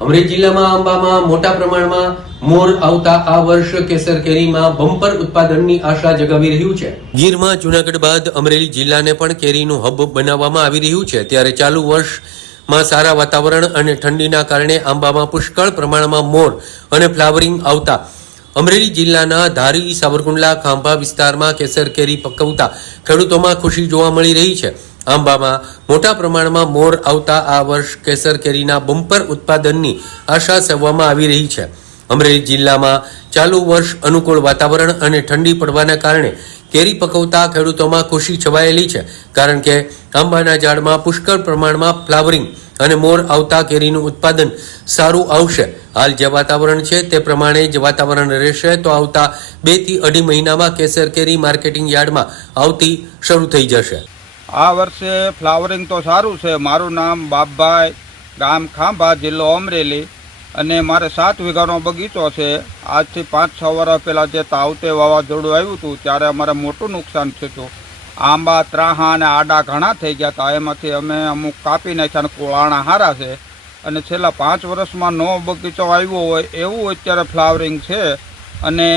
અમરેલી જિલ્લામાં આંબામાં મોટા પ્રમાણમાં મોર આવતા આ વર્ષ કેસર કેરીમાં બમ્પર ઉત્પાદનની આશા જગાવી રહ્યું છે. ગીરમાં જુનાગઢ બાદ અમરેલી જિલ્લાને પણ કેરીનું હબ બનાવવામાં આવી રહ્યું છે. ત્યારે ચાલુ વર્ષમાં સારા વાતાવરણ અને ઠંડીના કારણે આંબામાં પુષ્કળ પ્રમાણમાં મોર અને ફ્લાવરિંગ આવતા અમરેલી જિલ્લાના ધારી સાવરકુંડલા ખાંભા વિસ્તારમાં કેસર કેરી પકવતા ખેડૂતોમાં ખુશી જોવા મળી રહી છે. આંબામાં મોટા પ્રમાણમાં મોર આવતા આ વર્ષ કેસર કેરીના બમ્પર ઉત્પાદનની આશા સેવવામાં આવી રહી છે. અમરેલી જિલ્લામાં ચાલુ વર્ષ અનુકૂળ વાતાવરણ અને ઠંડી પડવાના કારણે કેરી પકવતા ખેડૂતોમાં ખુશી છવાયેલી છે, કારણ કે આંબાના ઝાડમાં પુષ્કળ પ્રમાણમાં ફ્લાવરિંગ અને મોર આવતા કેરીનું ઉત્પાદન સારું આવશે. હાલ જે વાતાવરણ છે તે પ્રમાણે જ વાતાવરણ રહેશે તો આવતા બેથી અઢી મહિનામાં કેસર કેરી માર્કેટિંગ યાર્ડમાં આવતી શરૂ થઈ જશે. આ વર્ષે ફ્લાવરિંગ તો સારું છે. મારું નામ બાપભાઈ ગામ ખાંભા, જિલ્લો અમરેલી અને મારે સાત વીઘાનો બગીચો છે. આજથી પાંચ છ વર્ષ પહેલાં જે તાવતે વાવાઝોડું આવ્યું હતું, ત્યારે અમારે મોટું નુકસાન થયું હતું. આંબા, ત્રાહા અને આડા ઘણા થઈ ગયા હતા. એમાંથી અમે અમુક કાપી નાખ્યા અને કોળાણા હારા છે. અને છેલ્લા પાંચ વર્ષમાં નવો બગીચો આવ્યો હોય એવું અત્યારે ફ્લાવરિંગ છે. અને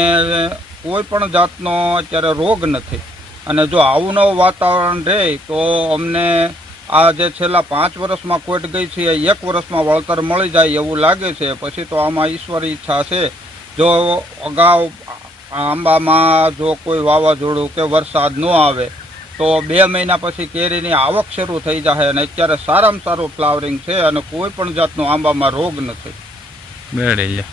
કોઈ પણ જાતનો અત્યારે રોગ નથી. અને જો આવું નવું વાતાવરણ રહે, તો અમને આ જે છેલ્લા પાંચ વર્ષમાં કોટ ગઈ છે એક વર્ષમાં વળતર મળી જાય એવું લાગે છે. પછી તો આમાં ઈશ્વરી ઈચ્છા છે. જો અગાઉ આંબામાં જો કોઈ વાવાઝોડું કે વરસાદ ન આવે, તો બે મહિના પછી કેરીની આવક શરૂ થઈ જાય અને અત્યારે સારામાં સારું ફ્લાવરિંગ છે અને કોઈ પણ જાતનો આંબામાં રોગ નથી.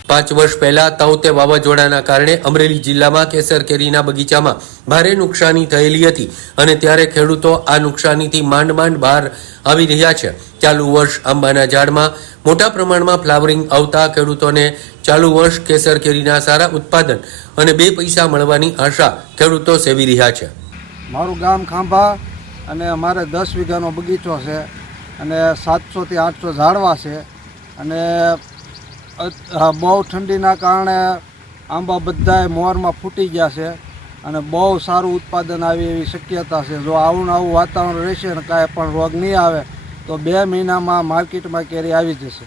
પાંચ વર્ષ પહેલા તાઉતે વાવાઝોડાના કારણે અમરેલી જિલ્લામાં કેસર કેરીના બગીચામાં ભારે નુકસાની થયેલી હતી અને ત્યારે ખેડૂતો આ નુકસાનીથી માંડ માંડ બહાર આવી રહ્યા છે. ચાલુ વર્ષ આંબાના ઝાડમાં મોટા પ્રમાણમાં ફ્લાવરિંગ આવતા ખેડૂતોને ચાલુ વર્ષ કેસર કેરીના સારા ઉત્પાદન અને બે પૈસા મળવાની આશા ખેડૂતો સેવી રહ્યા છે. મારું ગામ ખાંભા અને અમારે દસ વીઘાનો બગીચો છે અને સાતસોથી આઠસો ઝાડવા છે અને બહુ ઠંડીના કારણે આંબા બધાએ મોરમાં ફૂટી ગયા છે અને બહુ સારું ઉત્પાદન આવે એવી શક્યતા છે. જો આવું આવું વાતાવરણ રહેશે અને કાંઈ પણ રોગ નહીં આવે, તો બે મહિનામાં માર્કેટમાં કેરી આવી જશે.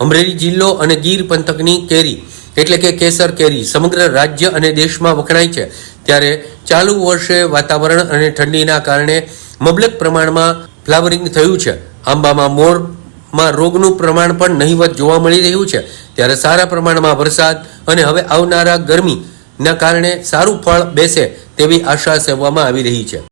અમરેલી જિલ્લો અને ગીર પંથકની કેરી, એટલે કે કેસર કેરી, સમગ્ર રાજ્ય અને દેશમાં વખણાય છે. ત્યારે ચાલુ વર્ષે વાતાવરણ અને ઠંડીના કારણે મબલક પ્રમાણમાં ફ્લાવરિંગ થયું છે. આંબામાં મોરમાં રોગનું પ્રમાણ પણ નહીવત જોવા મળી રહ્યું છે. ત્યારે સારા પ્રમાણમાં વરસાદ અને હવે આવનારા ગરમીના કારણે સારું ફળ બેસે તેવી આશા સેવવામાં આવી રહી છે.